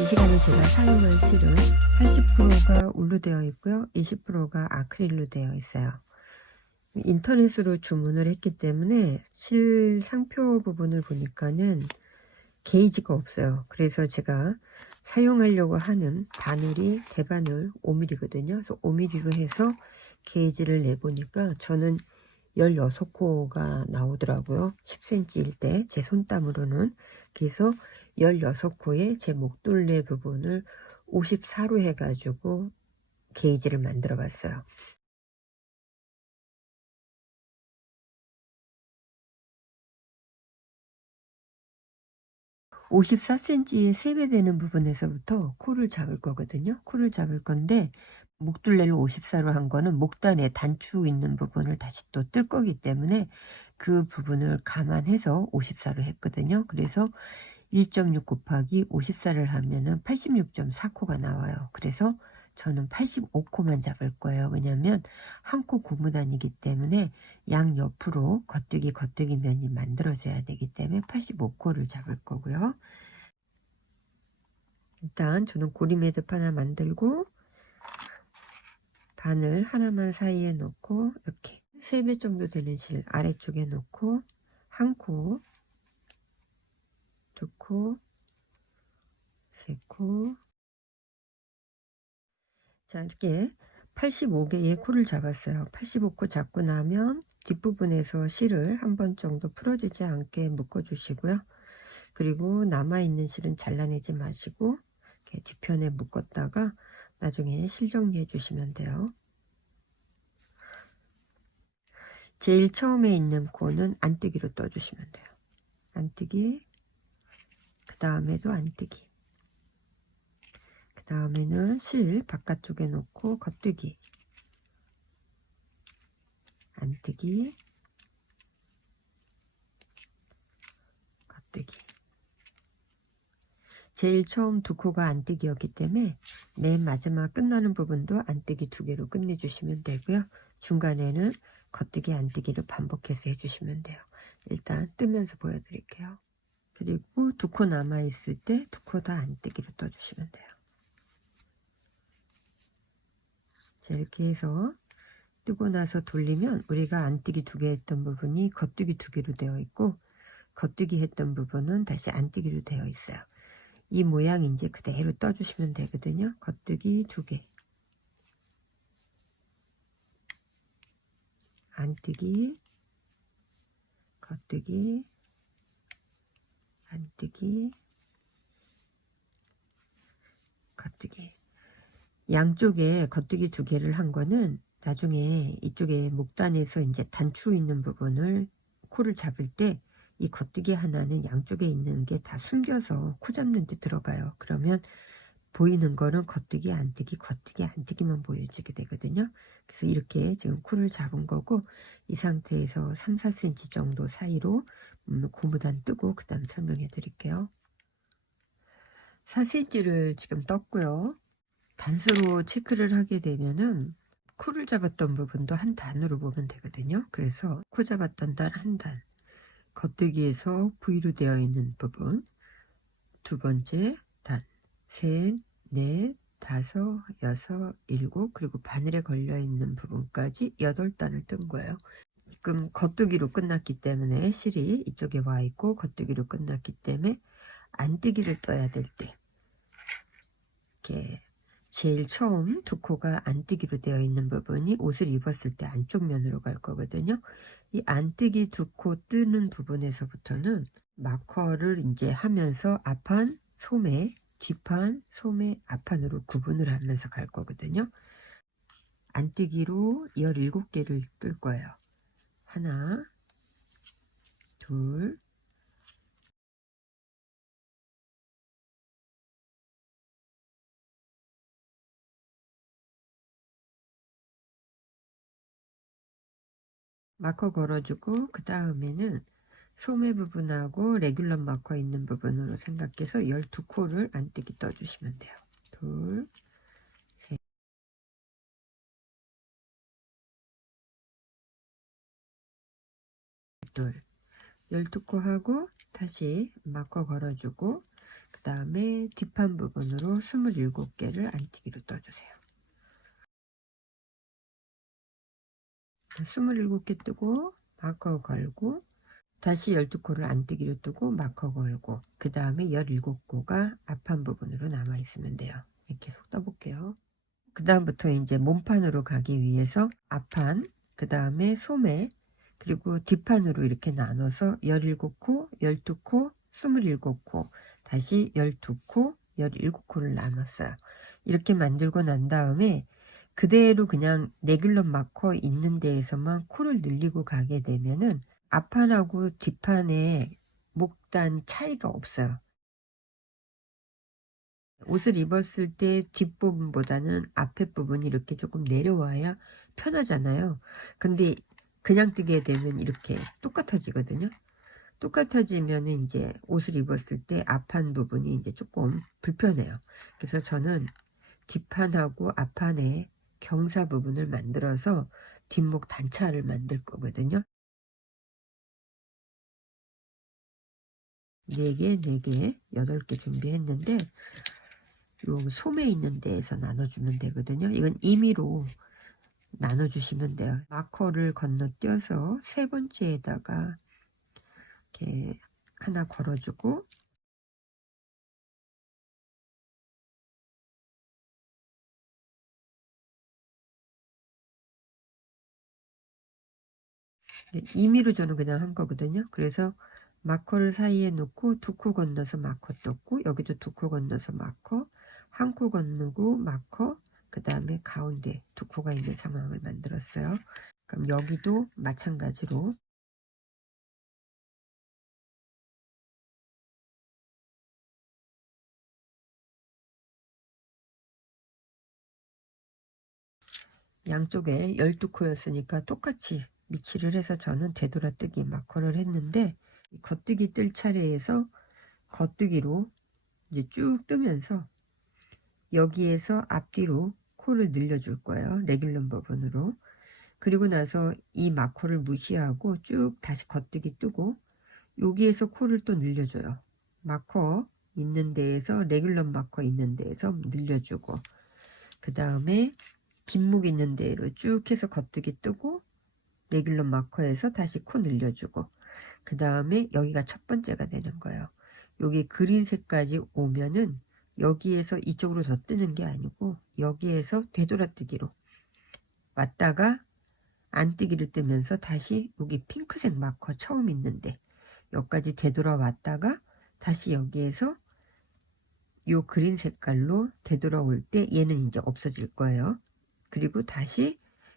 이 시간에 제가 사용할 실은 80%가 울로 되어 있고요. 20%가 아크릴로 되어 있어요. 인터넷으로 주문을 했기 때문에 실 상표 부분을 보니까는 게이지가 없어요. 그래서 제가 사용하려고 하는 바늘이 대바늘 5mm거든요. 그래서 5mm로 해서 게이지를 내보니까 저는 16코가 나오더라고요. 10cm일 때 제 손땀으로는. 그래서 16코에 제 목둘레 부분을 54로 해가지고 게이지를 만들어 봤어요. 54cm의 3배 되는 부분에서부터 코를 잡을 거거든요. 코를 잡을 건데 목둘레를 54로 한 거는 목단에 단추 있는 부분을 다시 또 뜰 거기 때문에 그 부분을 감안해서 54로 했거든요. 그래서 1.6 곱하기 54를 하면은 86.4코가 나와요. 그래서 저는 85코만 잡을 거예요. 왜냐면 한 코 고무단이기 때문에 양옆으로 겉뜨기 면이 만들어져야 되기 때문에 85코를 잡을 거고요. 일단 저는 고리 매듭 하나 만들고 바늘 하나만 사이에 놓고 이렇게 3배 정도 되는 실 아래쪽에 놓고 한 코, 두 코, 세 코. 자, 이렇게 85개의 코를 잡았어요. 85코 잡고 나면 뒷부분에서 실을 한 번 정도 풀어지지 않게 묶어 주시고요. 그리고 남아있는 실은 잘라내지 마시고 이렇게 뒤편에 묶었다가 나중에 실 정리해 주시면 돼요. 제일 처음에 있는 코는 안뜨기로 떠주시면 돼요. 안뜨기, 그 다음에도 안뜨기, 그 다음에는 실 바깥쪽에 놓고 겉뜨기, 안뜨기, 겉뜨기. 제일 처음 두 코가 안뜨기였기 때문에 맨 마지막 끝나는 부분도 안뜨기 2개로 끝내주시면 되고요. 중간에는 겉뜨기 안뜨기를 반복해서 해주시면 돼요. 일단 뜨면서 보여드릴게요. 그리고 두 코 남아있을 때 두 코 다 안뜨기로 떠주시면 돼요. 자, 이렇게 해서 뜨고 나서 돌리면 우리가 안뜨기 2개 했던 부분이 겉뜨기 2개로 되어 있고 겉뜨기 했던 부분은 다시 안뜨기로 되어 있어요. 이 모양 이제 그대로 떠주시면 되거든요. 겉뜨기 2개, 안뜨기, 겉뜨기, 안뜨기, 겉뜨기. 양쪽에 겉뜨기 2개를 한 거는 나중에 이쪽에 목단에서 이제 단추 있는 부분을 코를 잡을 때 이 겉뜨기 하나는 양쪽에 있는 게 다 숨겨서 코 잡는 데 들어가요. 그러면 보이는 거는 겉뜨기, 안뜨기, 겉뜨기, 안뜨기만 보여지게 되거든요. 그래서 이렇게 지금 코를 잡은 거고 이 상태에서 3, 4cm 정도 사이로 고무단 뜨고 그 다음 설명해 드릴게요. 4cm를 지금 떴고요. 단수로 체크를 하게 되면은 코를 잡았던 부분도 한 단으로 보면 되거든요. 그래서 코 잡았던 단 한 단, 겉뜨기에서 V로 되어 있는 부분 두 번째 단, 셋, 넷, 다섯, 여섯, 일곱, 그리고 바늘에 걸려 있는 부분까지 8단을 뜬 거예요. 지금 겉뜨기로 끝났기 때문에 실이 이쪽에 와 있고 겉뜨기로 끝났기 때문에 안뜨기를 떠야 될 때 이렇게 제일 처음 두 코가 안뜨기로 되어 있는 부분이 옷을 입었을 때 안쪽 면으로 갈 거거든요. 이 안뜨기 두 코 뜨는 부분에서부터는 마커를 이제 하면서 앞판, 소매, 뒷판, 소매, 앞판으로 구분을 하면서 갈 거거든요. 안뜨기로 17개를 뜰 거예요. 하나, 둘, 마커 걸어주고 그 다음에는 소매 부분하고 레귤러 마커 있는 부분으로 생각해서 12코를 안뜨기 떠주시면 돼요. 둘, 셋, 둘. 12코 하고 다시 마커 걸어주고 그 다음에 뒷판 부분으로 27개를 안티기로 떠주세요. 27개 뜨고 마커 걸고 다시 12코를 안뜨기로 뜨고 마커 걸고 그 다음에 17코가 앞판 부분으로 남아 있으면 돼요. 계속 떠볼게요. 그 다음부터 이제 몸판으로 가기 위해서 앞판, 그 다음에 소매, 그리고 뒷판으로 이렇게 나눠서 17코, 12코, 27코, 다시 12코, 17코를 나눴어요. 이렇게 만들고 난 다음에 그대로 그냥 레귤러 마커 있는 데에서만 코를 늘리고 가게 되면은 앞판하고 뒷판에 목단 차이가 없어요. 옷을 입었을 때 뒷부분보다는 앞에 부분이 이렇게 조금 내려와야 편하잖아요. 근데 그냥 뜨게 되면 이렇게 똑같아지거든요. 똑같아지면 이제 옷을 입었을 때 앞판 부분이 이제 조금 불편해요. 그래서 저는 뒷판하고 앞판에 경사 부분을 만들어서 뒷목 단차를 만들 거거든요. 4개, 4개, 8개 준비했는데 요 소매 있는 데에서 나눠주면 되거든요. 이건 임의로 나눠주시면 돼요. 마커를 건너뛰어서 세 번째에다가 이렇게 하나 걸어주고 임의로 저는 그냥 한 거거든요. 그래서 마커를 사이에 놓고 2코 건너서 마커 떴고 여기도 2코 건너서 마커, 1코 건너고 마커, 그 다음에 가운데 2코가 있는 상황을 만들었어요. 그럼 여기도 마찬가지로 양쪽에 12코였으니까 똑같이 미치를 해서 저는 되돌아뜨기 마커를 했는데 겉뜨기 뜰 차례에서 겉뜨기로 이제 쭉 뜨면서 여기에서 앞뒤로 코를 늘려줄 거예요. 레귤럼 부분으로. 그리고 나서 이 마커를 무시하고 쭉 다시 겉뜨기 뜨고 여기에서 코를 또 늘려줘요. 마커 있는 데에서 레귤럼 마커 있는 데에서 늘려주고 그 다음에 뒷목 있는 데로 쭉 해서 겉뜨기 뜨고 레귤럼 마커에서 다시 코 늘려주고 그 다음에 여기가 첫 번째가 되는 거예요. 여기 그린색까지 오면은 여기에서 이쪽으로 더 뜨는 게 아니고 여기에서 되돌아뜨기로 왔다가 안뜨기를 뜨면서 다시 여기 핑크색 마커 처음 있는데 여기까지 되돌아왔다가 다시 여기에서 요 그린 색깔로 되돌아올 때 얘는 이제 없어질 거예요. 그리고 다시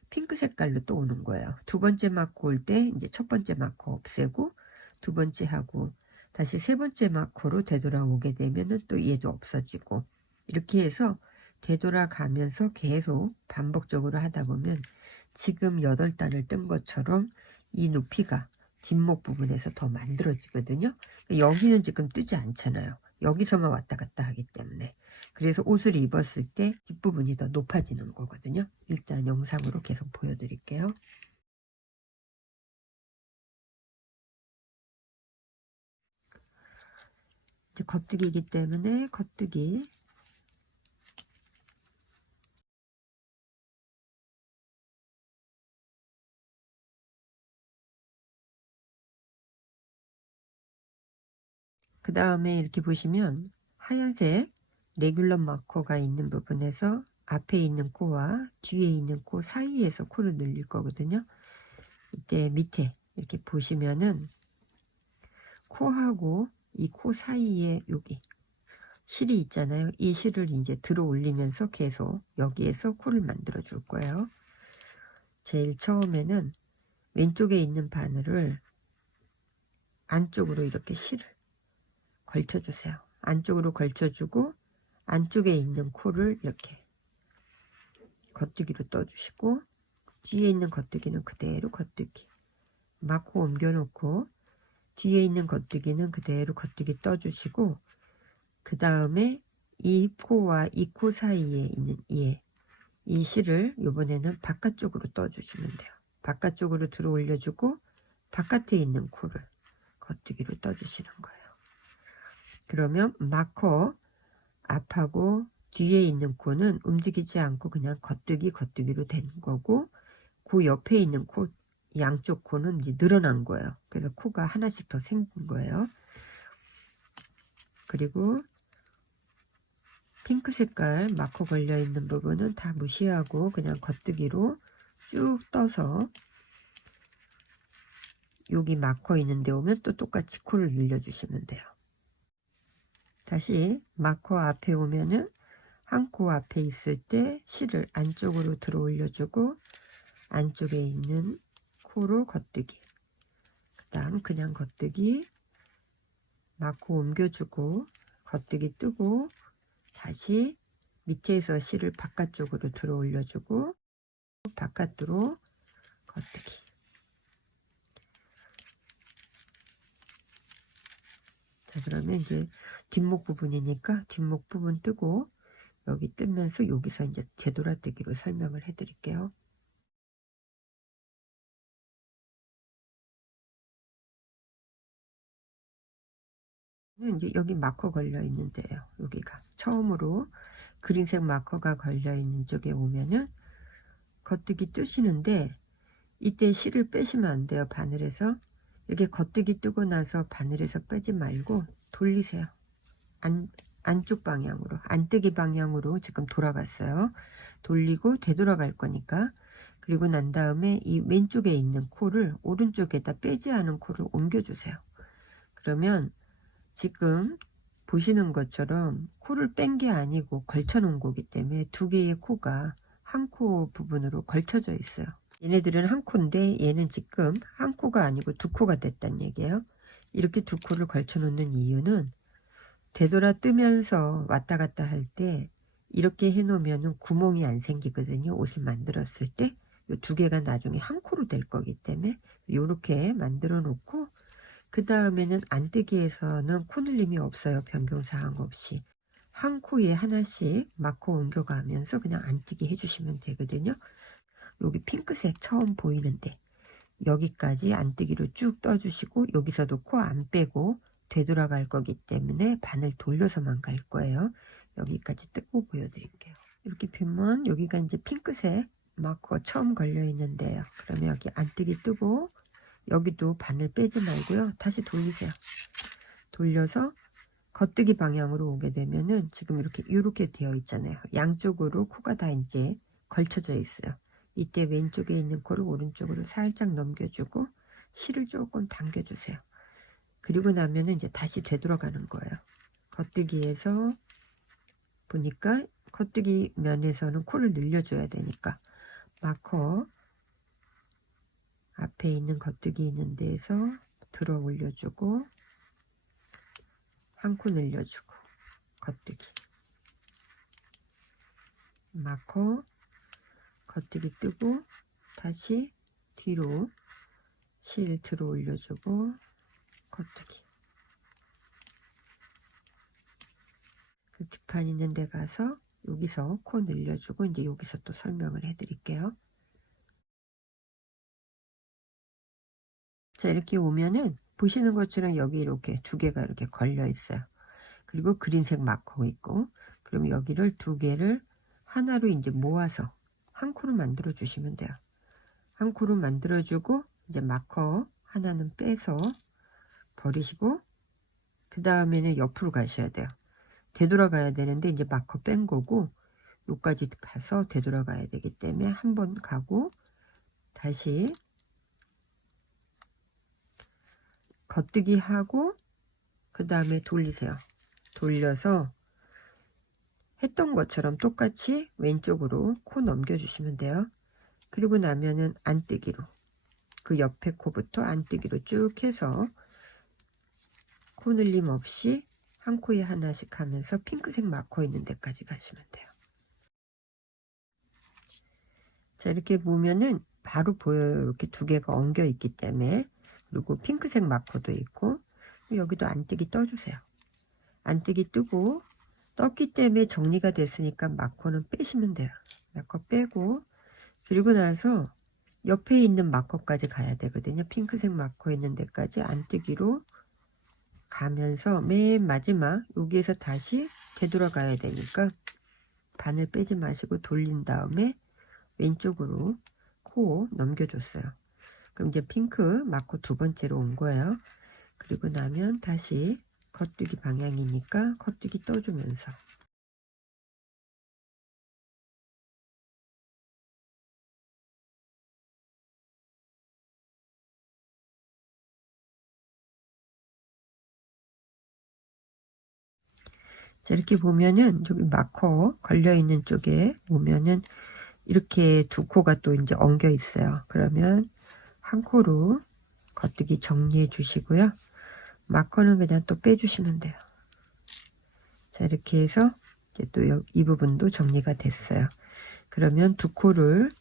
핑크 색깔로 또 오는 거예요. 두 번째 마커 올 때 이제 첫 번째 마커 없애고 두 번째 하고 다시 세 번째 마커로 되돌아오게 되면은 또 얘도 없어지고 이렇게 해서 되돌아가면서 계속 반복적으로 하다 보면 지금 8단을 뜬 것처럼 이 높이가 뒷목 부분에서 더 만들어지거든요. 여기는 지금 뜨지 않잖아요. 여기서만 왔다 갔다 하기 때문에. 그래서 옷을 입었을 때 뒷부분이 더 높아지는 거거든요. 일단 영상으로 계속 보여드릴게요. 이제 겉뜨기이기 때문에 겉뜨기 그 다음에 이렇게 보시면 하얀색 레귤럼 마커가 있는 부분에서 앞에 있는 코와 뒤에 있는 코 사이에서 코를 늘릴 거거든요. 이때 밑에 이렇게 보시면은 코하고 이 코 사이에 여기 실이 있잖아요. 이 실을 이제 들어 올리면서 계속 여기에서 코를 만들어 줄 거예요. 제일 처음에는 왼쪽에 있는 바늘을 안쪽으로 이렇게 실을 걸쳐주세요. 안쪽으로 걸쳐주고 안쪽에 있는 코를 이렇게 겉뜨기로 떠주시고 뒤에 있는 겉뜨기는 그대로 겉뜨기 마코 옮겨놓고 뒤에 있는 겉뜨기는 그대로 겉뜨기 떠주시고 그 다음에 이 코와 이 코 사이에 있는 이 실을 이번에는 바깥쪽으로 떠주시면 돼요. 바깥쪽으로 들어 올려주고 바깥에 있는 코를 겉뜨기로 떠주시는 거예요. 그러면 마커 앞하고 뒤에 있는 코는 움직이지 않고 그냥 겉뜨기로 된 거고, 그 옆에 있는 코, 양쪽 코는 이제 늘어난 거예요. 그래서 코가 하나씩 더 생긴 거예요. 그리고 핑크 색깔 마커 걸려 있는 부분은 다 무시하고 그냥 겉뜨기로 쭉 떠서 여기 마커 있는 데 오면 또 똑같이 코를 늘려주시면 돼요. 다시 마커 앞에 오면은 한 코 앞에 있을 때 실을 안쪽으로 들어 올려주고 안쪽에 있는 코로 겉뜨기, 그 다음 그냥 겉뜨기, 마커 옮겨주고 겉뜨기 뜨고 다시 밑에서 실을 바깥쪽으로 들어 올려주고 바깥으로 겉뜨기. 자, 그러면 이제 뒷목 부분이니까 뒷목 부분 뜨고 여기 뜨면서 여기서 이제 되돌아뜨기로 설명을 해 드릴게요. 이제 여기 마커 걸려 있는데요. 여기가 처음으로 그린색 마커가 걸려 있는 쪽에 오면은 겉뜨기 뜨시는데 이때 실을 빼시면 안 돼요. 바늘에서 이렇게 겉뜨기 뜨고 나서 바늘에서 빼지 말고 돌리세요. 안쪽 방향으로, 안뜨기 방향으로 지금 돌아갔어요. 돌리고 되돌아갈 거니까. 그리고 난 다음에 이 왼쪽에 있는 코를 오른쪽에다 빼지 않은 코를 옮겨주세요. 그러면 지금 보시는 것처럼 코를 뺀 게 아니고 걸쳐 놓은 거기 때문에 두 개의 코가 한 코 부분으로 걸쳐져 있어요. 얘네들은 한 코인데 얘는 지금 한 코가 아니고 두 코가 됐단 얘기예요. 이렇게 두 코를 걸쳐 놓는 이유는 되돌아 뜨면서 왔다 갔다 할 때 이렇게 해 놓으면 구멍이 안 생기거든요. 옷을 만들었을 때 이 두 개가 나중에 한 코로 될 거기 때문에 이렇게 만들어 놓고, 그 다음에는 안뜨기에서는 코늘림이 없어요. 변경사항 없이 한 코에 하나씩 마커 옮겨가면서 그냥 안뜨기 해주시면 되거든요. 여기 핑크색 처음 보이는데 여기까지 안뜨기로 쭉 떠주시고 여기서도 코 안 빼고 되돌아갈 거기 때문에 바늘 돌려서만 갈 거예요. 여기까지 뜯고 보여드릴게요. 이렇게 펴면 여기가 이제 핑크색 마커 처음 걸려 있는데요. 그러면 여기 안뜨기 뜨고 여기도 바늘 빼지 말고요. 다시 돌리세요. 돌려서 겉뜨기 방향으로 오게 되면은 지금 이렇게 되어 있잖아요. 양쪽으로 코가 다 이제 걸쳐져 있어요. 이때 왼쪽에 있는 코를 오른쪽으로 살짝 넘겨주고 실을 조금 당겨주세요. 그리고 나면은 이제 다시 되돌아가는 거예요. 겉뜨기에서 보니까 겉뜨기 면에서는 코를 늘려줘야 되니까 마커 앞에 있는 겉뜨기 있는 데에서 들어 올려주고 한 코 늘려주고 겉뜨기, 마커 겉뜨기 뜨고 다시 뒤로 실 들어 올려주고 겉뜨기. 그 뒷판 있는 데 가서 여기서 코 늘려주고 이제 여기서 또 설명을 해 드릴게요. 자, 이렇게 오면은 보시는 것처럼 여기 이렇게 두 개가 이렇게 걸려 있어요. 그리고 그린색 마커 있고, 그럼 여기를 두 개를 하나로 이제 모아서 한 코로 만들어 주시면 돼요. 한 코로 만들어 주고 이제 마커 하나는 빼서 버리시고 그 다음에는 옆으로 가셔야 돼요. 되돌아가야 되는데 이제 마커 뺀 거고 여기까지 가서 되돌아가야 되기 때문에 한 번 가고 다시 겉뜨기 하고 그 다음에 돌리세요. 돌려서 했던 것처럼 똑같이 왼쪽으로 코 넘겨주시면 돼요. 그리고 나면은 안뜨기로 그 옆에 코부터 안뜨기로 쭉 해서 코 늘림 없이 한 코에 하나씩 하면서 핑크색 마커 있는 데까지 가시면 돼요. 자, 이렇게 보면은 바로 보여요. 이렇게 두 개가 엉겨 있기 때문에. 그리고 핑크색 마커도 있고 여기도 안뜨기 떠주세요. 안뜨기 뜨고 떴기 때문에 정리가 됐으니까 마커는 빼시면 돼요. 마커 빼고 그리고 나서 옆에 있는 마커까지 가야 되거든요. 핑크색 마커 있는 데까지 안뜨기로 가면서 맨 마지막 여기에서 다시 되돌아가야 되니까 바늘 빼지 마시고 돌린 다음에 왼쪽으로 코 넘겨줬어요. 그럼 이제 핑크 마커 두 번째로 온 거예요. 그리고 나면 다시 겉뜨기 방향이니까 겉뜨기 떠주면서 자, 이렇게 보면은 여기 마커 걸려있는 쪽에 보면은 이렇게 두 코가 또 이제 엉겨 있어요. 그러면 한 코로 겉뜨기 정리해 주시고요. 마커는 그냥 또 빼주시면 돼요. 자, 이렇게 해서 이제 또 이 부분도 정리가 됐어요. 그러면 두 코를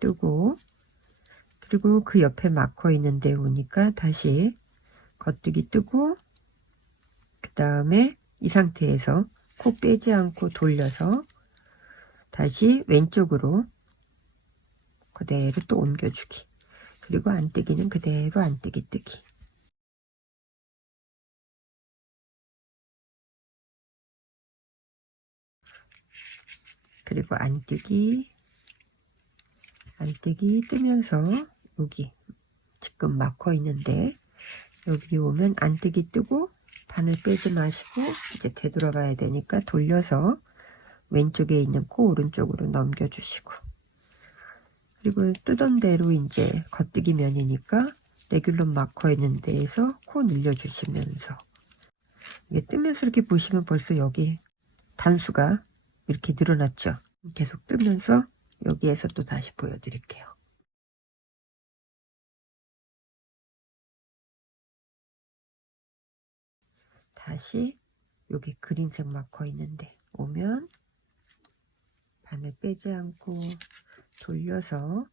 뜨고 그리고 그 옆에 마커 있는데 오니까 다시 겉뜨기 뜨고 그 다음에 이 상태에서 코 빼지 않고 돌려서 다시 왼쪽으로 그대로 또 옮겨주기. 그리고 안뜨기는 그대로 안뜨기 뜨기. 그리고 안뜨기 뜨면서 여기 지금 마커 있는데 여기 오면 안뜨기 뜨고 바늘 빼지 마시고 이제 되돌아가야 되니까 돌려서 왼쪽에 있는 코 오른쪽으로 넘겨주시고 그리고 뜨던 대로 이제 겉뜨기 면이니까 레귤럼 마커 있는 데에서 코 늘려주시면서 이게 뜨면서 이렇게 보시면 벌써 여기 단수가 이렇게 늘어났죠. 계속 뜨면서 여기에서 또 다시 보여드릴게요. 다시 여기 그린색 마커 있는데 오면 바늘 빼지 않고 돌려서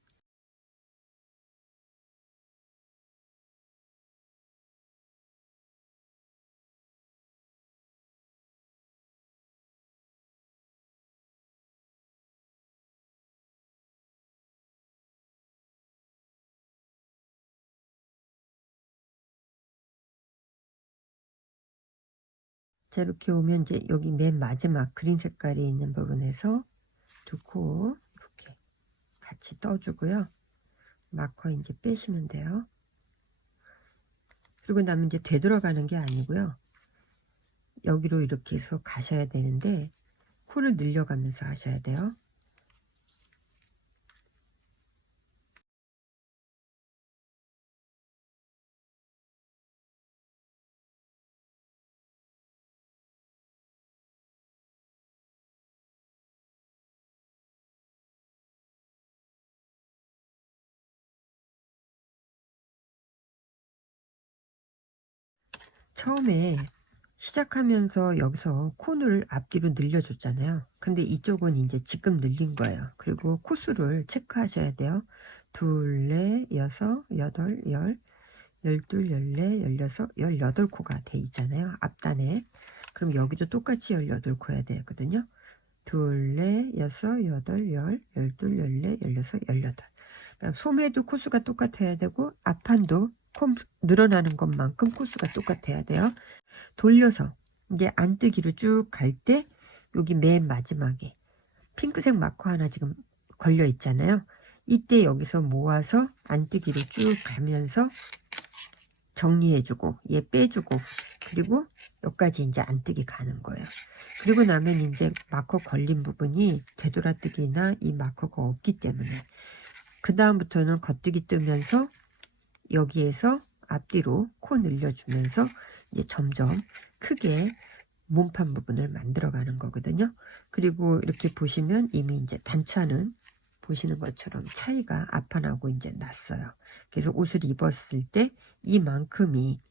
자, 이렇게 오면 이제 여기 맨 마지막 그린 색깔이 있는 부분에서 두 코 이렇게 같이 떠주고요. 마커 이제 빼시면 돼요. 그리고 나면 이제 되돌아가는 게 아니고요. 여기로 이렇게 해서 가셔야 되는데 코를 늘려가면서 하셔야 돼요. 처음에 시작하면서 여기서 코를 앞뒤로 늘려줬잖아요. 근데 이쪽은 이제 지금 늘린 거예요. 그리고 코수를 체크하셔야 돼요. 둘, 넷, 여섯, 여덟, 열, 열둘, 열넷, 열여섯, 18코가 돼 있잖아요. 앞단에. 그럼 여기도 똑같이 18코 해야 되거든요. 둘, 넷, 여섯, 여덟, 열, 열둘, 열넷, 열여섯, 열여덟. 그러니까 소매도 코수가 똑같아야 되고 앞판도 코 늘어나는 것만큼 코수가 똑같아야 돼요. 돌려서 이제 안뜨기로 쭉 갈 때 여기 맨 마지막에 핑크색 마커 하나 지금 걸려 있잖아요. 이때 여기서 모아서 안뜨기로 쭉 가면서 정리해주고 얘 빼주고 그리고 여기까지 이제 안뜨기 가는 거예요. 그리고 나면 이제 마커 걸린 부분이 되돌아뜨기나 이 마커가 없기 때문에 그 다음부터는 겉뜨기 뜨면서 여기에서 앞뒤로 코 늘려주면서 이제 점점 크게 몸판 부분을 만들어 가는 거거든요. 그리고 이렇게 보시면 이미 이제 단차는 보시는 것처럼 차이가 앞판하고 이제 났어요. 그래서 옷을 입었을 때 이만큼이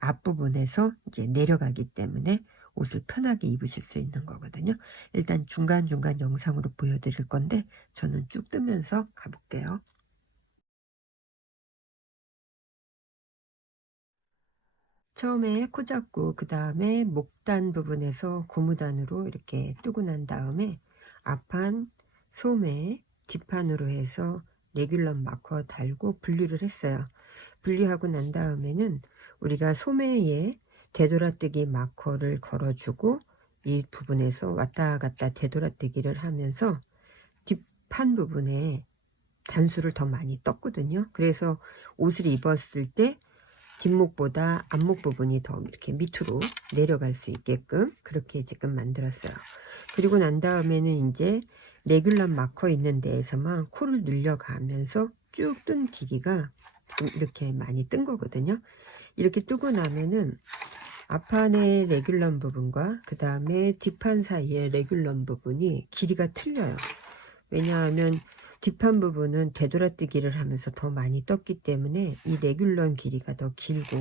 앞부분에서 이제 내려가기 때문에 옷을 편하게 입으실 수 있는 거거든요. 일단 중간중간 영상으로 보여드릴 건데 저는 쭉 뜨면서 가볼게요. 처음에 코 잡고 그 다음에 목단 부분에서 고무단으로 이렇게 뜨고 난 다음에 앞판, 소매, 뒷판으로 해서 레귤럼 마커 달고 분리를 했어요. 분리하고 난 다음에는 우리가 소매에 되돌아뜨기 마커를 걸어주고 이 부분에서 왔다 갔다 되돌아뜨기를 하면서 뒷판 부분에 단수를 더 많이 떴거든요. 그래서 옷을 입었을 때 뒷목보다 앞목 부분이 더 이렇게 밑으로 내려갈 수 있게끔 그렇게 지금 만들었어요. 그리고 난 다음에는 이제 레귤런 마커 있는 데에서만 코를 늘려가면서 쭉 뜬 길이가 이렇게 많이 뜬 거거든요. 이렇게 뜨고 나면은 앞판의 레귤런 부분과 그 다음에 뒷판 사이의 레귤런 부분이 길이가 틀려요. 왜냐하면 뒷판 부분은 되돌아뜨기를 하면서 더 많이 떴기 때문에 이 레귤런 길이가 더 길고,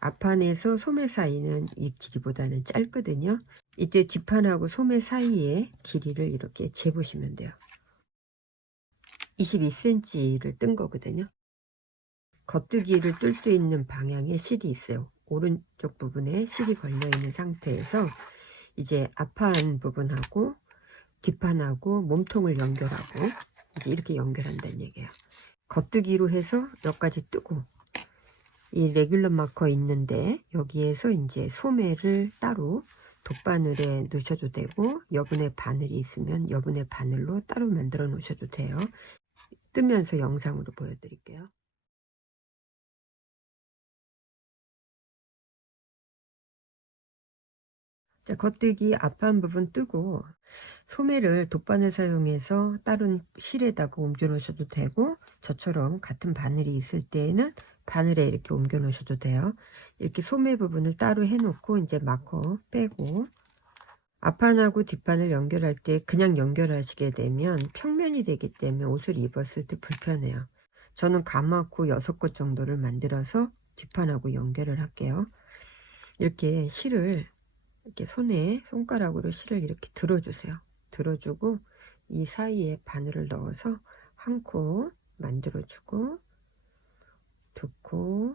앞판에서 소매 사이는 이 길이보다는 짧거든요. 이때 뒷판하고 소매 사이의 길이를 이렇게 재보시면 돼요. 22cm를 뜬 거거든요. 겉뜨기를 뜰 수 있는 방향에 실이 있어요. 오른쪽 부분에 실이 걸려 있는 상태에서 이제 앞판 부분하고 뒷판하고 몸통을 연결하고 이제 이렇게 연결한다는 얘기예요. 겉뜨기로 해서 여기까지 뜨고, 이 레귤러 마커 있는데 여기에서 이제 소매를 따로 돗바늘에 넣으셔도 되고, 여분의 바늘이 있으면 여분의 바늘로 따로 만들어 놓으셔도 돼요. 뜨면서 영상으로 보여드릴게요. 자, 겉뜨기 앞판 부분 뜨고 소매를 돗바늘 사용해서 다른 실에다가 옮겨 놓으셔도 되고, 저처럼 같은 바늘이 있을 때에는 바늘에 이렇게 옮겨 놓으셔도 돼요. 이렇게 소매 부분을 따로 해 놓고 이제 마커 빼고, 앞판하고 뒷판을 연결할 때 그냥 연결하시게 되면 평면이 되기 때문에 옷을 입었을 때 불편해요. 저는 가마코 6곳 정도를 만들어서 뒷판하고 연결을 할게요. 이렇게 실을 이렇게 손가락으로 실을 이렇게 들어주세요. 들어주고 이 사이에 바늘을 넣어서 한 코 만들어주고, 두 코,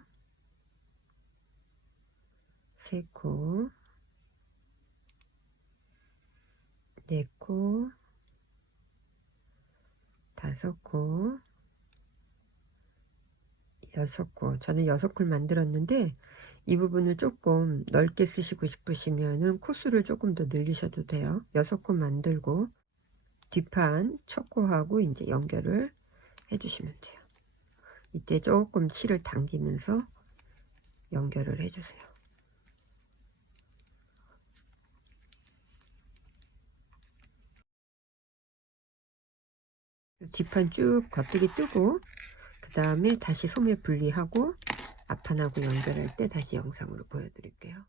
세 코, 네 코, 다섯 코, 여섯 코. 저는 6콜 만들었는데 이 부분을 조금 넓게 쓰시고 싶으시면은 코수를 조금 더 늘리셔도 돼요. 6코 만들고 뒷판 첫 코하고 이제 연결을 해주시면 돼요. 이때 조금 실을 당기면서 연결을 해주세요. 뒷판 쭉 겉뜨기 뜨고, 그 다음에 다시 소매 분리하고 앞판하고 연결할 때 다시 영상으로 보여드릴게요.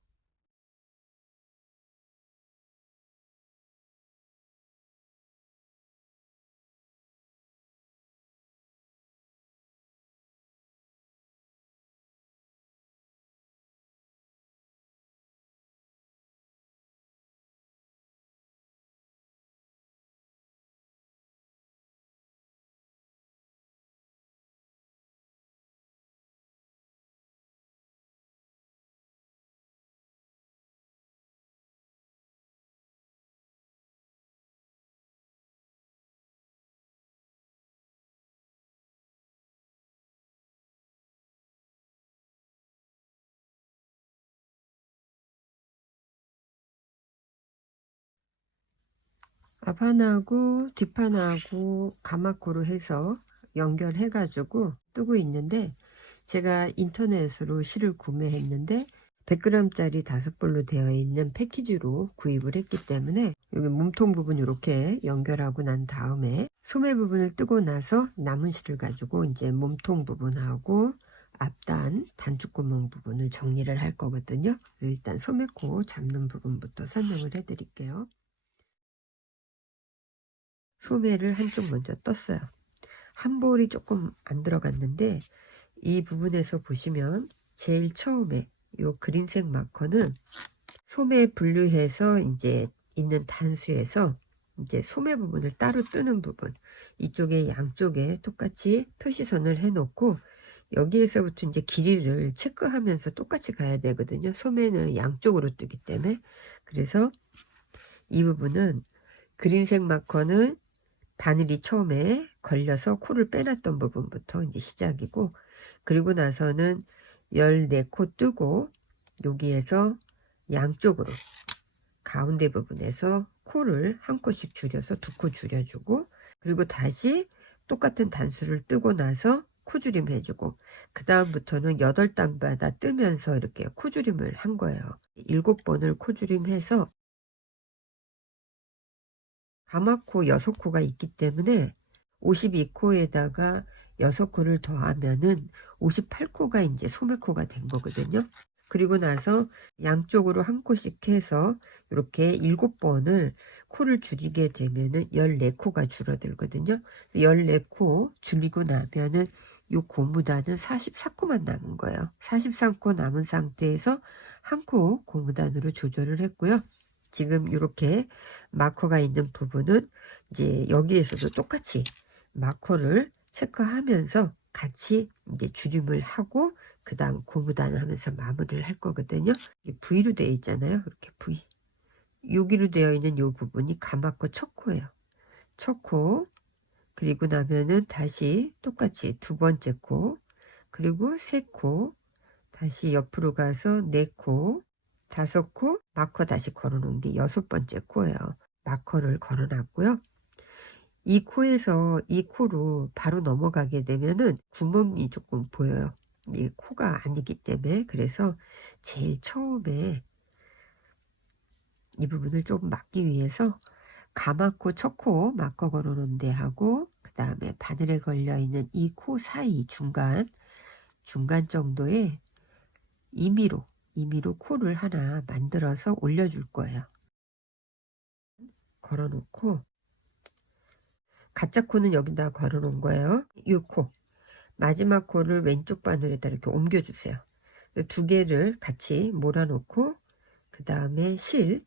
앞판하고 뒷판하고 가마코로 해서 연결해 가지고 뜨고 있는데, 제가 인터넷으로 실을 구매했는데 100g짜리 5볼로 되어 있는 패키지로 구입을 했기 때문에 여기 몸통 부분 이렇게 연결하고 난 다음에 소매 부분을 뜨고 나서 남은 실을 가지고 이제 몸통 부분하고 앞단 단축구멍 부분을 정리를 할 거거든요. 일단 소매코 잡는 부분부터 설명을 해 드릴게요. 소매를 한쪽 먼저 떴어요. 한 볼이 조금 안 들어갔는데, 이 부분에서 보시면 제일 처음에 요 그림색 마커는 소매 분류해서 이제 있는 단수에서 이제 소매 부분을 따로 뜨는 부분, 이쪽에 양쪽에 똑같이 표시선을 해 놓고 여기에서부터 이제 길이를 체크하면서 똑같이 가야 되거든요. 소매는 양쪽으로 뜨기 때문에. 그래서 이 부분은 그린색 마커는 바늘이 처음에 걸려서 코를 빼놨던 부분부터 이제 시작이고, 그리고 나서는 14코 뜨고 여기에서 양쪽으로 가운데 부분에서 코를 한 코씩 줄여서 2코 줄여주고, 그리고 다시 똑같은 단수를 뜨고 나서 코줄임 해주고, 그 다음부터는 8단마다 뜨면서 이렇게 코줄임을 한 거예요. 7번을 코줄임 해서 가마코 6코가 있기 때문에 52코에다가 6코를 더하면은 58코가 이제 소매코가 된 거거든요. 그리고 나서 양쪽으로 한 코씩 해서 이렇게 7번을 코를 줄이게 되면은 14코가 줄어들거든요. 14코 줄이고 나면은 요 고무단은 44코만 남은 거예요. 43코 남은 상태에서 한 코 고무단으로 조절을 했고요. 지금 이렇게 마커가 있는 부분은 이제 여기에서도 똑같이 마커를 체크하면서 같이 이제 줄임을 하고, 그 다음 고무단을 하면서 마무리를 할 거거든요. V로 되어 있잖아요. 이렇게 V. 여기로 되어 있는 이 부분이 가마코 첫 코예요. 첫 코. 그리고 나면은 다시 똑같이 2번째 코. 그리고 3코. 다시 옆으로 가서 4코. 5코. 마커 다시 걸어 놓은 게 6번째 코예요. 마커를 걸어 놨고요. 이 코에서 이 코로 바로 넘어가게 되면은 구멍이 조금 보여요. 이 코가 아니기 때문에. 그래서 제일 처음에 이 부분을 조금 막기 위해서 가마코 첫 코 마커 걸어 놓은 데 하고, 그 다음에 바늘에 걸려 있는 이 코 사이 중간 정도에 임의로 코를 하나 만들어서 올려줄 거예요. 걸어 놓고, 가짜 코는 여기다 걸어 놓은 거예요. 이 코 마지막 코를 왼쪽 바늘에다 이렇게 옮겨주세요. 2개를 같이 몰아놓고, 그 다음에 실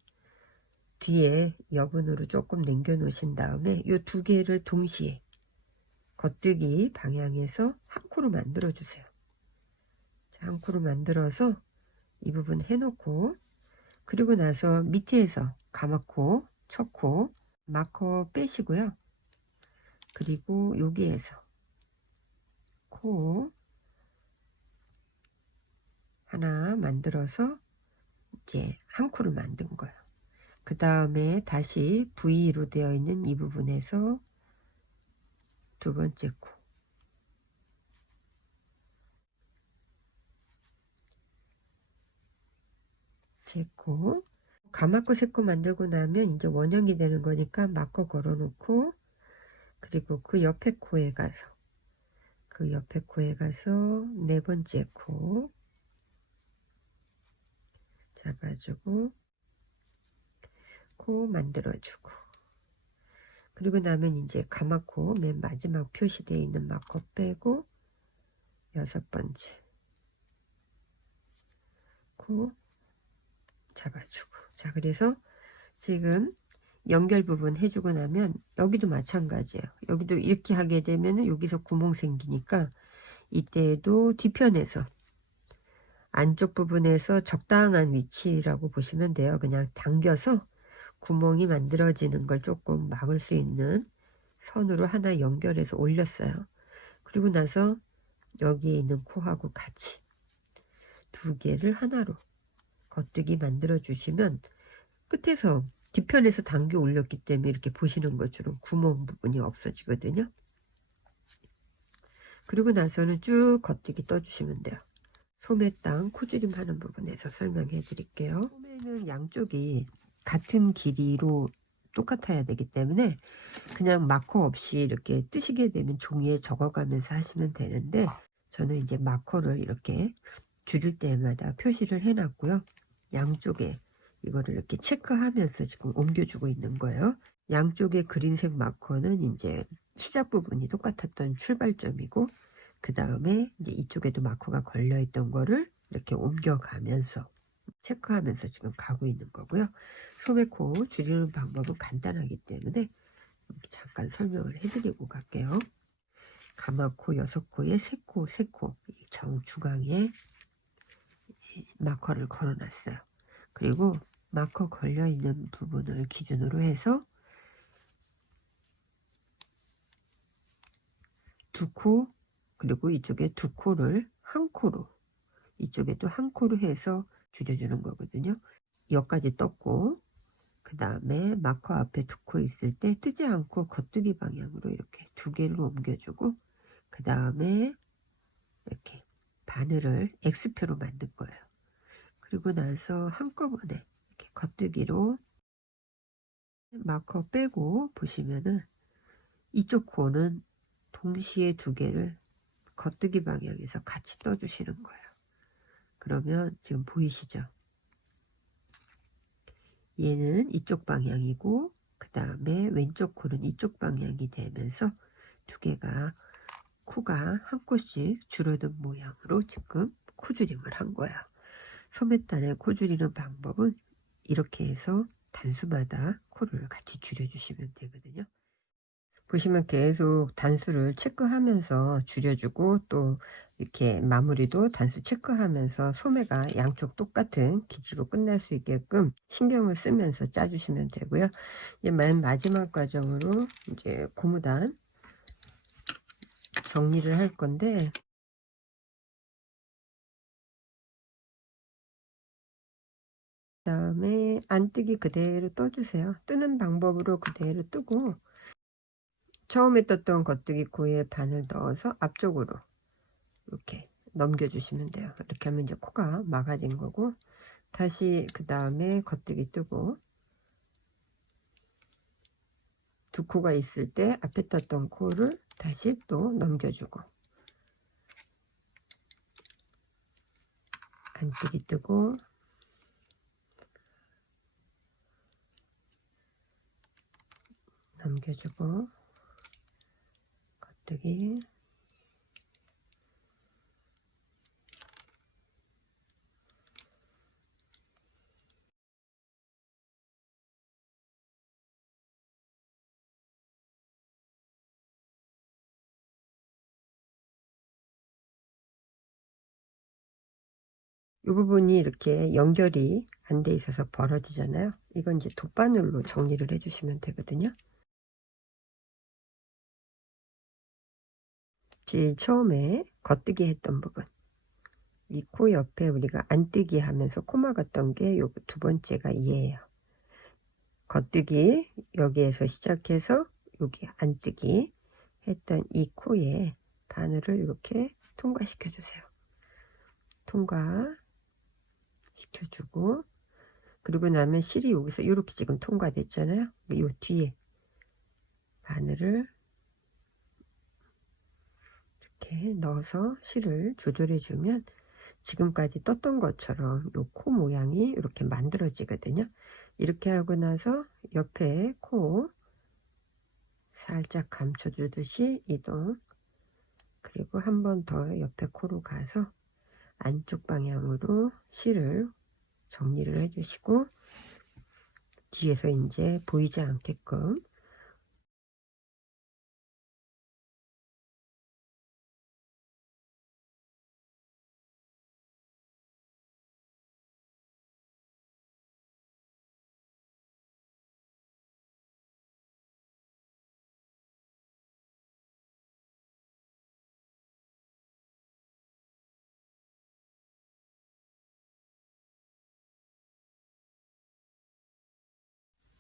뒤에 여분으로 조금 남겨 놓으신 다음에 이 2개를 동시에 겉뜨기 방향에서 한 코로 만들어 주세요. 한 코로 만들어서 이 부분 해놓고, 그리고 나서 밑에서 가마코 첫 코 마커 빼시고요. 그리고 여기에서 코 하나 만들어서 이제 한 코를 만든 거예요. 그 다음에 다시 V로 되어 있는 이 부분에서 2번째 코, 세 코, 가마코 3코 만들고 나면 이제 원형이 되는 거니까 마커 걸어 놓고, 그리고 그 옆에 코에 가서 4번째 코 잡아주고 코 만들어주고, 그리고 나면 이제 가마코 맨 마지막 표시되어 있는 마커 빼고 6번째 코 잡아주고. 자, 그래서 지금 연결 부분 해주고 나면 여기도 마찬가지예요. 여기도 이렇게 하게 되면 여기서 구멍 생기니까 이때도 뒤편에서 안쪽 부분에서 적당한 위치라고 보시면 돼요. 그냥 당겨서 구멍이 만들어지는 걸 조금 막을 수 있는 선으로 하나 연결해서 올렸어요. 그리고 나서 여기에 있는 코하고 같이 2개를 하나로 겉뜨기 만들어 주시면 끝에서 뒤편에서 당겨 올렸기 때문에 이렇게 보시는 것처럼 구멍 부분이 없어지거든요. 그리고 나서는 쭉 겉뜨기 떠주시면 돼요. 소매 땅 코줄임 하는 부분에서 설명해 드릴게요. 소매는 양쪽이 같은 길이로 똑같아야 되기 때문에 그냥 마커 없이 이렇게 뜨시게 되면 종이에 적어가면서 하시면 되는데, 저는 이제 마커를 이렇게 줄일 때마다 표시를 해 놨고요. 양쪽에 이거를 이렇게 체크하면서 지금 옮겨주고 있는 거예요. 양쪽의 그린색 마커는 이제 시작 부분이 똑같았던 출발점이고, 그 다음에 이제 이쪽에도 마커가 걸려 있던 거를 이렇게 옮겨가면서 체크하면서 지금 가고 있는 거고요. 소매코 줄이는 방법은 간단하기 때문에 잠깐 설명을 해드리고 갈게요. 가마코 6코에 3코 정중앙에 마커를 걸어놨어요. 그리고 마커 걸려있는 부분을 기준으로 해서 2코, 그리고 이쪽에 2코를 한 코로, 이쪽에도 한 코로 해서 줄여주는 거거든요. 여기까지 떴고, 그 다음에 마커 앞에 두 코 있을 때 뜨지 않고 겉뜨기 방향으로 이렇게 두 개를 옮겨주고, 그 다음에 이렇게 바늘을 X표로 만들 거예요. 그리고 나서 한꺼번에 이렇게 겉뜨기로 마커 빼고 보시면은 이쪽 코는 동시에 두 개를 겉뜨기 방향에서 같이 떠주시는 거예요. 그러면 지금 보이시죠? 얘는 이쪽 방향이고, 그 다음에 왼쪽 코는 이쪽 방향이 되면서 두 개가 코가 한 코씩 줄어든 모양으로 지금 코줄임을 한 거예요. 소매단에 코 줄이는 방법은 이렇게 해서 단수마다 코를 같이 줄여주시면 되거든요. 보시면 계속 단수를 체크하면서 줄여주고, 또 이렇게 마무리도 단수 체크하면서 소매가 양쪽 똑같은 길이로 끝날 수 있게끔 신경을 쓰면서 짜주시면 되고요. 이제 맨 마지막 과정으로 이제 고무단 정리를 할 건데, 그 다음에 안뜨기 그대로 떠주세요. 뜨는 방법으로 그대로 뜨고, 처음에 떴던 겉뜨기 코에 바늘 넣어서 앞쪽으로 이렇게 넘겨주시면 돼요. 이렇게 하면 이제 코가 막아진 거고, 다시 그 다음에 겉뜨기 뜨고, 두 코가 있을 때 앞에 떴던 코를 다시 또 넘겨주고, 안뜨기 뜨고, 넘겨주고, 겉뜨기, 이 부분이 이렇게 연결이 안 돼 있어서 벌어지잖아요. 이건 이제 돗바늘로 정리를 해주시면 되거든요. 제일 처음에 겉뜨기 했던 부분, 이 코 옆에 우리가 안뜨기 하면서 코 막았던 게 요 두 번째가 얘예요. 겉뜨기 여기에서 시작해서 여기 안뜨기 했던 이 코에 바늘을 이렇게 통과시켜 주세요. 통과 시켜주고, 그리고 나면 실이 여기서 이렇게 지금 통과됐잖아요. 이 뒤에 바늘을 이렇게 넣어서 실을 조절해 주면 지금까지 떴던 것처럼 요 코 모양이 이렇게 만들어지거든요. 이렇게 하고 나서 옆에 코 살짝 감춰주듯이 이동, 그리고 한 번 더 옆에 코로 가서 안쪽 방향으로 실을 정리를 해주시고, 뒤에서 이제 보이지 않게끔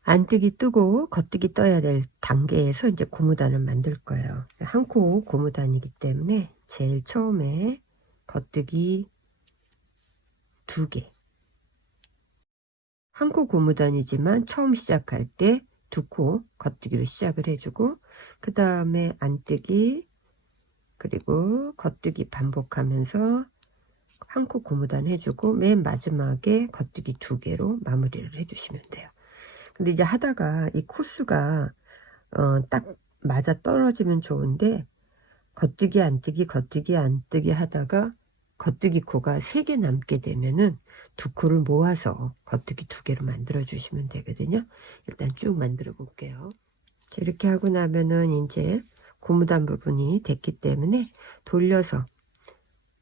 안뜨기 뜨고 겉뜨기 떠야 될 단계에서 이제 고무단을 만들 거예요. 한 코 고무단이기 때문에 제일 처음에 겉뜨기 2개, 한 코 고무단이지만 처음 시작할 때 2코 겉뜨기로 시작을 해주고, 그 다음에 안뜨기, 그리고 겉뜨기 반복하면서 한 코 고무단 해주고, 맨 마지막에 겉뜨기 2개로 마무리를 해주시면 돼요. 근데 이제 하다가 이 코수가 딱 맞아 떨어지면 좋은데, 겉뜨기 안뜨기 겉뜨기 안뜨기 하다가 겉뜨기 코가 3개 남게 되면은 2코를 모아서 겉뜨기 2개로 만들어 주시면 되거든요. 일단 쭉 만들어 볼게요. 이렇게 하고 나면은 이제 고무단 부분이 됐기 때문에 돌려서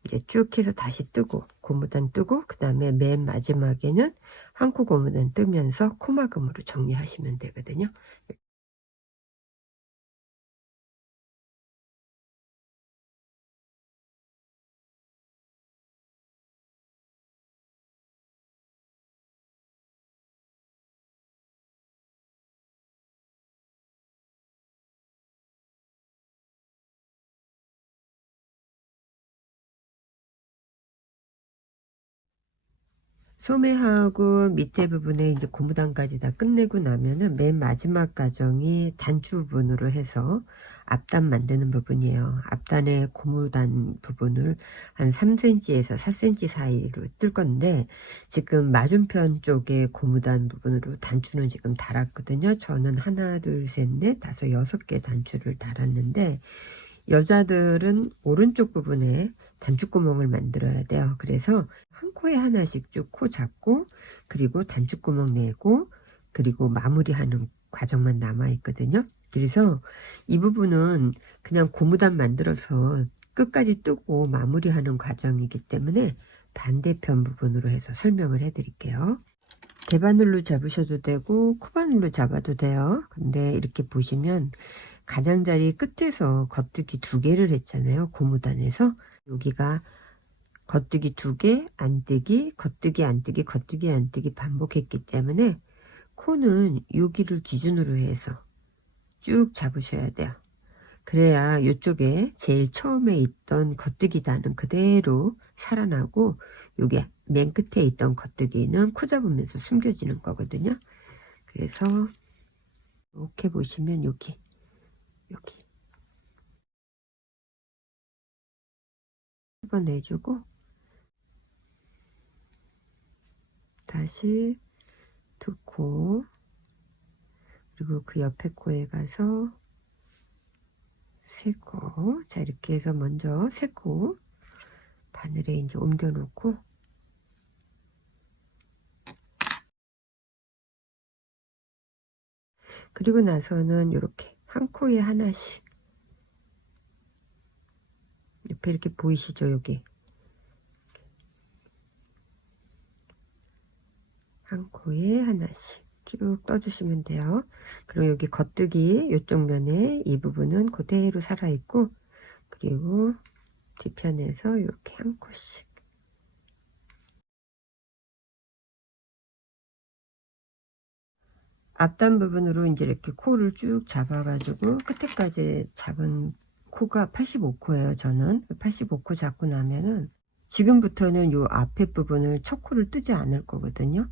이제 쭉 해서 다시 뜨고, 고무단 뜨고, 그 다음에 맨 마지막에는 한 코 고무단 뜨면서 코막음으로 정리하시면 되거든요. 소매하고 밑에 부분에 이제 고무단까지 다 끝내고 나면은 맨 마지막 과정이 단추 부분으로 해서 앞단 만드는 부분이에요. 앞단의 고무단 부분을 한 3cm에서 4cm 사이로 뜰 건데, 지금 맞은편 쪽에 고무단 부분으로 단추는 지금 달았거든요. 저는 하나, 둘, 셋, 넷, 다섯, 6개 단추를 달았는데, 여자들은 오른쪽 부분에 단추구멍을 만들어야 돼요. 그래서 한 코에 하나씩 쭉 코 잡고, 그리고 단추구멍 내고, 그리고 마무리하는 과정만 남아 있거든요. 그래서 이 부분은 그냥 고무단 만들어서 끝까지 뜨고 마무리하는 과정이기 때문에 반대편 부분으로 해서 설명을 해 드릴게요. 대바늘로 잡으셔도 되고 코바늘로 잡아도 돼요. 근데 이렇게 보시면 가장자리 끝에서 겉뜨기 2개를 했잖아요. 고무단에서 여기가 겉뜨기 2개, 안뜨기, 겉뜨기, 안뜨기, 겉뜨기, 안뜨기 반복했기 때문에 코는 여기를 기준으로 해서 쭉 잡으셔야 돼요. 그래야 이쪽에 제일 처음에 있던 겉뜨기단은 그대로 살아나고, 요게 맨 끝에 있던 겉뜨기는 코 잡으면서 숨겨지는 거거든요. 그래서 이렇게 보시면 여기 집어내주고, 다시 2코, 그리고 그 옆에 코에 가서 3코. 자, 이렇게 해서 먼저 3코 바늘에 이제 옮겨 놓고, 그리고 나서는 이렇게 한 코에 하나씩, 옆에 이렇게 보이시죠? 여기 한 코에 하나씩 쭉 떠주시면 돼요. 그리고 여기 겉뜨기 이쪽 면에 이 부분은 그대로 살아있고, 그리고 뒤편에서 이렇게 한 코씩. 앞단 부분으로 이제 이렇게 코를 쭉 잡아가지고 끝에까지 잡은 코가 85코예요. 저는 85코 잡고 나면은 지금부터는 요 앞에 부분을 첫 코를 뜨지 않을 거거든요.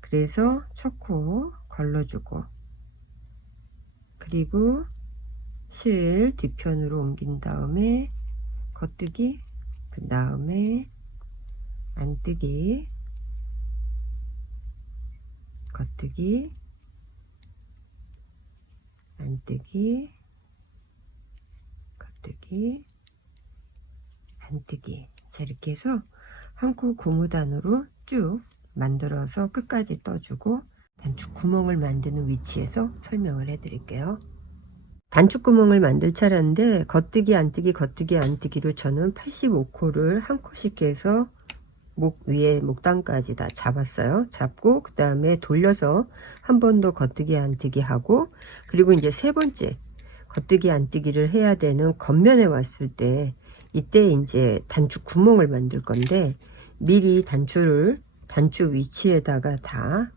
그래서 첫 코 걸러주고, 그리고 실 뒤편으로 옮긴 다음에 겉뜨기, 그 다음에 안뜨기, 겉뜨기, 안뜨기, 겉뜨기, 안뜨기. 자, 이렇게 해서 한 코 고무단으로 쭉 만들어서 끝까지 떠주고, 단추 구멍을 만드는 위치에서 설명을 해 드릴게요. 단추 구멍을 만들 차례인데, 겉뜨기 안뜨기 겉뜨기 안뜨기로 저는 85코를 한 코씩 해서 목 위에 목단까지 다 잡았어요. 잡고 그 다음에 돌려서 한 번 더 겉뜨기 안뜨기 하고, 그리고 이제 3번째 겉뜨기 안뜨기를 해야 되는 겉면에 왔을 때, 이때 이제 단추 구멍을 만들 건데, 미리 단추 위치에다가 다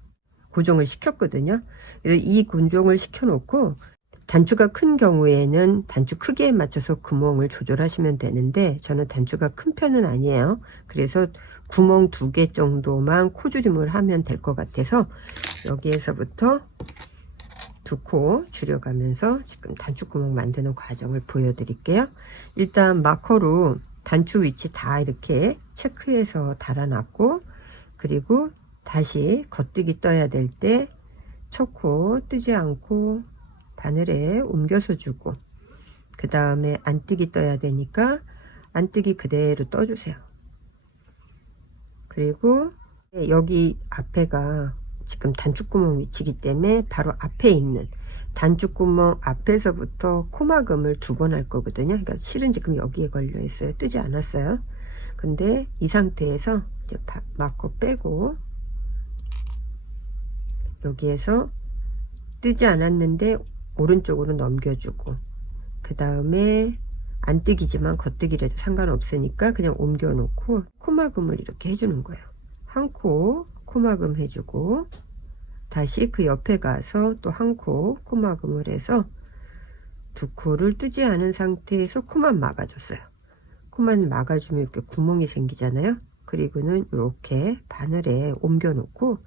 고정을 시켰거든요. 그래서 이 고정을 시켜 놓고, 단추가 큰 경우에는 단추 크기에 맞춰서 구멍을 조절하시면 되는데, 저는 단추가 큰 편은 아니에요. 그래서 구멍 2개 정도만 코줄임을 하면 될 것 같아서 여기에서부터 2코 줄여가면서 지금 단추 구멍 만드는 과정을 보여드릴게요. 일단 마커로 단추 위치 다 이렇게 체크해서 달아놨고, 그리고 다시 겉뜨기 떠야 될 때 첫 코 뜨지 않고 바늘에 옮겨서 주고, 그 다음에 안뜨기 떠야 되니까 안뜨기 그대로 떠주세요. 그리고 여기 앞에가 지금 단추구멍 위치이기 때문에 바로 앞에 있는 단추구멍 앞에서부터 코막음을 2번 할 거거든요. 그러니까 실은 지금 여기에 걸려 있어요. 뜨지 않았어요. 근데 이 상태에서 이제 마커 빼고, 여기에서 뜨지 않았는데 오른쪽으로 넘겨주고, 그 다음에 안뜨기지만 겉뜨기라도 상관없으니까 그냥 옮겨 놓고 코막음을 이렇게 해주는 거예요. 한 코 코막음 해주고, 다시 그 옆에 가서 또 한 코 코막음을 해서 2코를 뜨지 않은 상태에서 코만 막아줬어요. 코만 막아주면 이렇게 구멍이 생기잖아요. 그리고는 이렇게 바늘에 옮겨 놓고,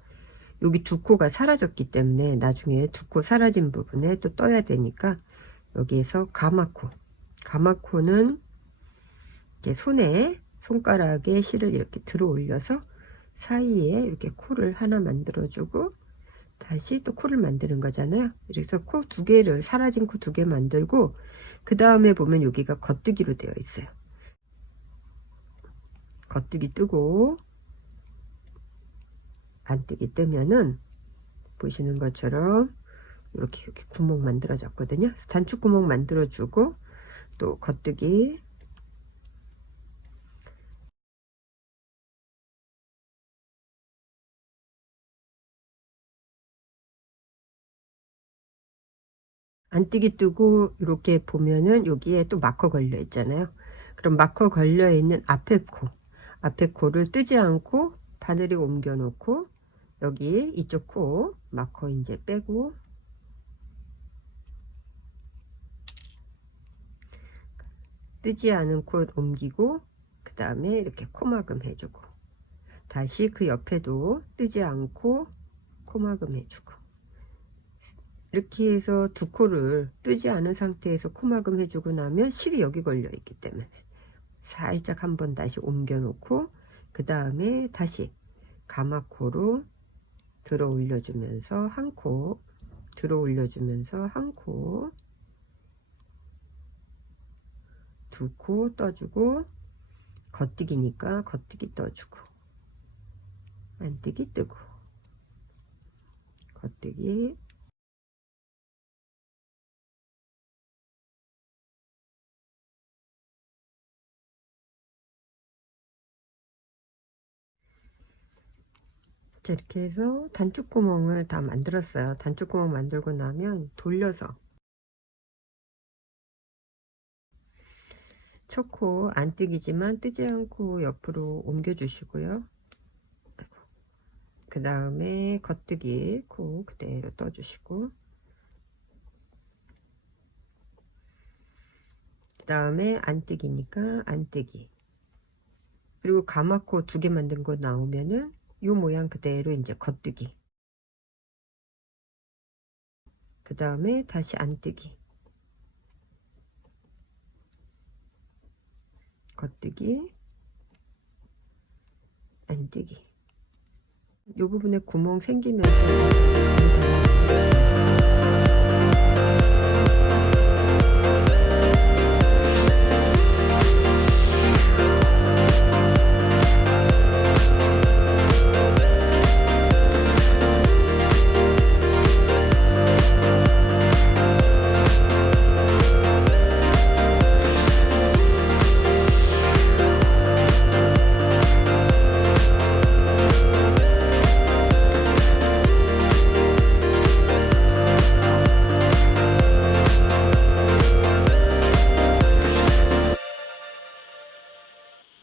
여기 두 코가 사라졌기 때문에 나중에 두 코 사라진 부분에 또 떠야 되니까 여기에서 가마코는 이렇게 손가락에 실을 이렇게 들어 올려서 사이에 이렇게 코를 하나 만들어주고 다시 또 코를 만드는 거잖아요. 그래서 코 두 개를, 사라진 코 두 개 만들고, 그 다음에 보면 여기가 겉뜨기로 되어 있어요. 겉뜨기 뜨고 안뜨기 뜨면은 보시는 것처럼 이렇게 구멍 만들어졌거든요. 단축 구멍 만들어주고 또 겉뜨기, 안뜨기 뜨고 이렇게 보면은 여기에 또 마커 걸려 있잖아요. 그럼 마커 걸려 있는 앞에 코를 뜨지 않고 바늘에 옮겨 놓고 여기 이쪽 코 마커 이제 빼고, 뜨지 않은 코 옮기고, 그 다음에 이렇게 코막음 해주고, 다시 그 옆에도 뜨지 않고 코막음 해주고, 이렇게 해서 두 코를 뜨지 않은 상태에서 코막음 해주고 나면 실이 여기 걸려 있기 때문에 살짝 한번 다시 옮겨 놓고, 그 다음에 다시 가마코로 들어 올려주면서 한 코, 들어 올려주면서 한 코, 두 코 떠주고, 겉뜨기니까 겉뜨기 떠주고, 안뜨기 뜨고, 겉뜨기, 자, 이렇게 해서 단축구멍을 다 만들었어요. 단축구멍 만들고 나면 돌려서 첫 코 안뜨기지만 뜨지 않고 옆으로 옮겨 주시고요. 그 다음에 겉뜨기 코 그대로 떠주시고, 그 다음에 안뜨기니까 안뜨기, 그리고 가마코 두 개 만든 거 나오면은 이 모양 그대로 이제 겉뜨기, 그 다음에 다시 안뜨기, 겉뜨기, 안뜨기. 이 부분에 구멍 생기면서